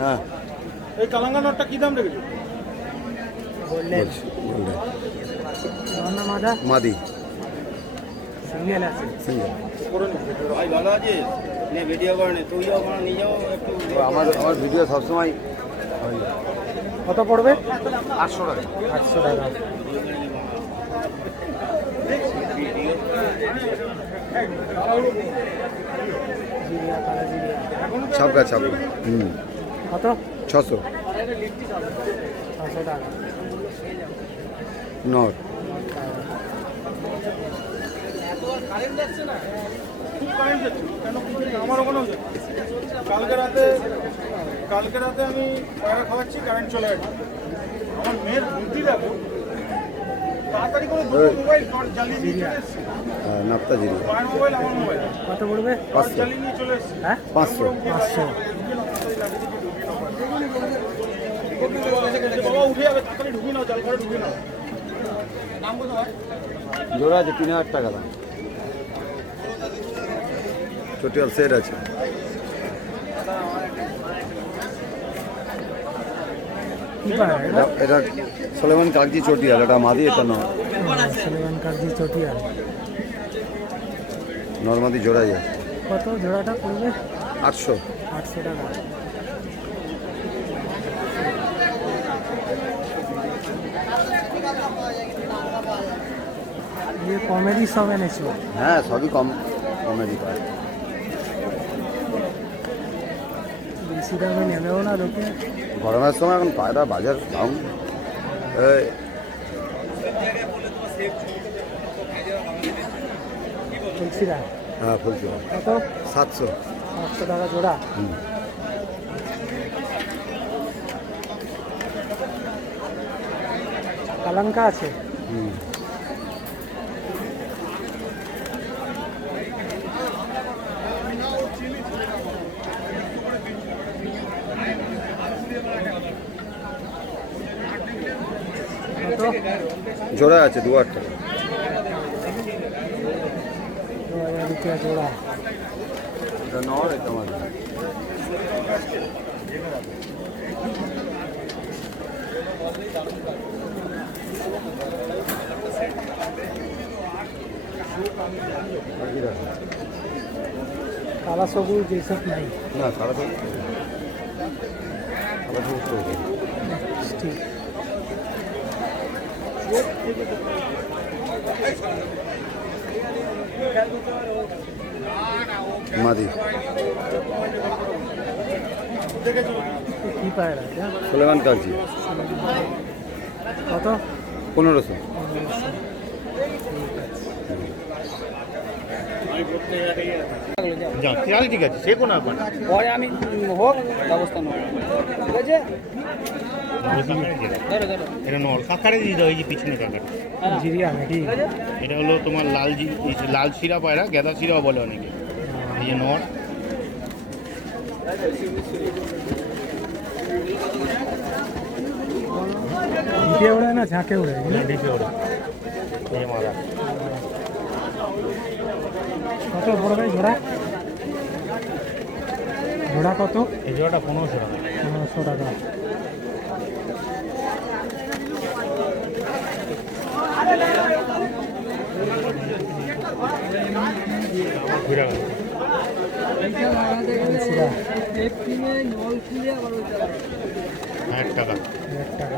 হ্যাঁ, এই কালাঙ্গা নটটা কি দাম রেখেছো? মাদি ভাই ভালো আছিস? ভিডিও করে নে, তুইও নিয়ে যাও একটু। আমার ভিডিও সবসময় কত পড়বে? 800 টাকা। 800 টাকা। সব গাছ ছাগল। কত? 600 600 টাকা। নট। খুব কারেন্ট যাচ্ছে কেন? আমার ওখানেও যাচ্ছে। কালকে রাতে আমি পায়রা খাওয়াচ্ছি, কারেন্ট চলে গেছে। আমার মেয়ের বুদ্ধি দেখো, তাড়াতাড়ি করে দুটো মোবাইল জ্বালিয়ে নিয়ে চলে এসছে। নাপ্তা জিরি মায়ের মোবাইল, আমার মোবাইল কত পড়বে? 500 জ্বালিয়ে নিয়ে চলে এসছে। হ্যাঁ, 500 500। বাবা উঠে যাবে, তাড়াতাড়ি ঢুকি নাও, জাল করে ঢুকি নাও। নাম কত ভাই? জোড়া আছে 3000 টাকা দাম। টোটাল সেট আছে। কি পায় এটা? এটা সোলেমান কাগজি চটিয়াল, এটা মাদি, এটা নর। সুলেমান কাজী চটিয়া। নর্মাদি জোড়াই আছে। কত জোড়াটা পড়বে? 800 800 টাকা। ये कॉमेडी सब এনেছো? হ্যাঁ, সবই কমেডি পায়। বেশি দামে নেবেও না লোকে। গরমের সময় এখন পায়রা বাজার ডাউন। তুলসিরা হ্যাঁ, ফুলছি। কত? 700 700 টাকা জোড়া। কালাঙ্কা আছে? কত? জোড়া আছে 2000 টাকা। 2000 রুপিয়া জোড়া। এটা নর, এটা মাদি। কালা সবুজ এইসব নাই? না, সারা তো ঠিক। মাদি কি পায়রা এটা? সোলেমান কাগজি। কত? 1500 ঠিক আছে, সে কোনো ব্যাপার না। পরে আমি হোক ব্যবস্থা নেব, ঠিক আছে? এটা নর কাকারে দিয়ে দাও, এই যে পিছনে কাকারে। জিরিয়া নাকি? এটা হলো তোমার লাল শিরা পায়রা, গেদা শিরাও বলে অনেকে। এই যে নর। ডিপে ওড়ে না ঝাঁকে ওড়ে? ডিপে ওরা, এই যে মাদা। কত পড়বে জোড়া? জোড়া কত? এই জোড়াটা 1500 টাকা। 1500 টাকা। ঘুরে গেল। তুলসিরা 1000 টাকা। 1000 টাকা।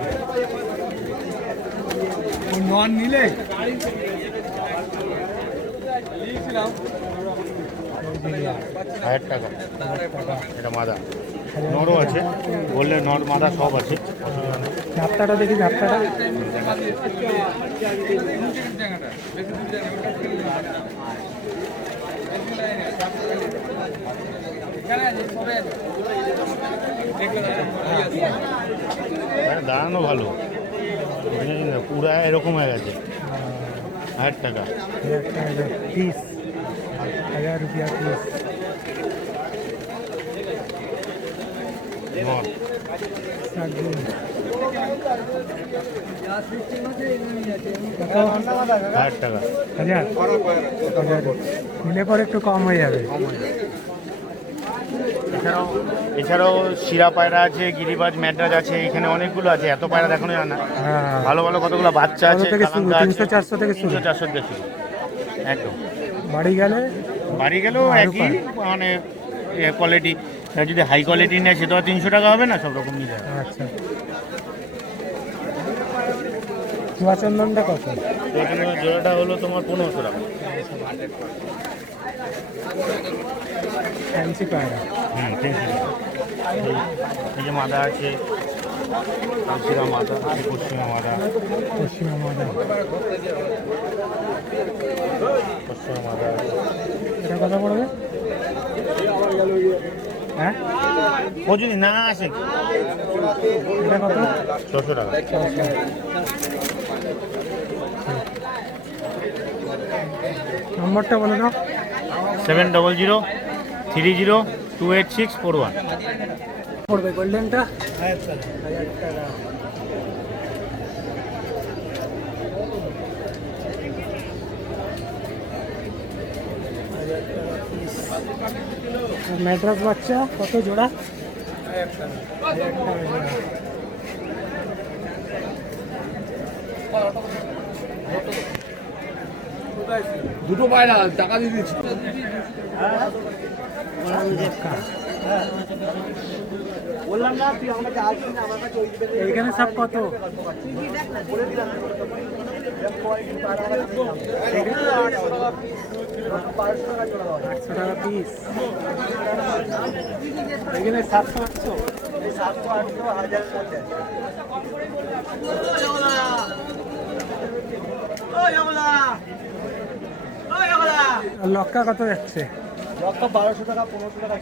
নন নিলে 1000 টাকা। এটা মাদা। নরও আছে, বললে নর মাদা সব আছে, অসুবিধা নেই। ঝাপটাটা দেখি, ঝাপটাটা। দাঁড়ানো ভালো, পুরা এরকম হয়ে গেছে। 1000 টাকা। 1000 টাকা পিস, 1000 रुपया পিস। নিলে পরে একটু কম হয়ে যাবে। এছাড়াও শিরা পায়রা আছে, গিরিবাজ ম্যাড্রাস আছে, এখানে অনেকগুলো আছে, এত পায়রা দেখানো যায় না। হ্যাঁ, ভালো ভালো কতগুলো বাচ্চা আছে, থেকে শুরু, কালাঙ্গা আছে, 300-400 থেকে শুরু। 300-400 থেকে শুরু একদম। বাড়ি গেলে বাড়ি গেলেও আরো একই মানে কোয়ালিটি, যদি হাই কোয়ালিটি নেয় সে তো আর 300 টাকা হবে না, সব রকম নিয়ে যাবে। আচ্ছা, চুয়াচন্দনটা কত? এখানে জোড়াটা হলো তোমার 1500 টাকা। ফ্যান্সি পায়রা। এই যে মাদা আছে, পশ্চিমা মাদা আছে, পশ্চিমা মাদা, পশ্চিমা মাদা, পশ্চিমা মাদা আছে। এটা কত পড়বে? হ্যাঁ, ও যদি না আসে এটা কত? 600 টাকা। নম্বরটা বলে দাও। 7003028641। পড়বে গোল্ডেনটা? ম্যাড্রাস বাচ্চা কত জোড়া? 1000 টাকা জোড়া। দুটো পায়রা টাকা দিয়ে দিচ্ছি। এইখানে সব কত? 800 টাকা পিস। এখানে 700-800। আর লক্কা কত যাচ্ছে? লক্ষ্য 1200 টাকা 1500 টাকা।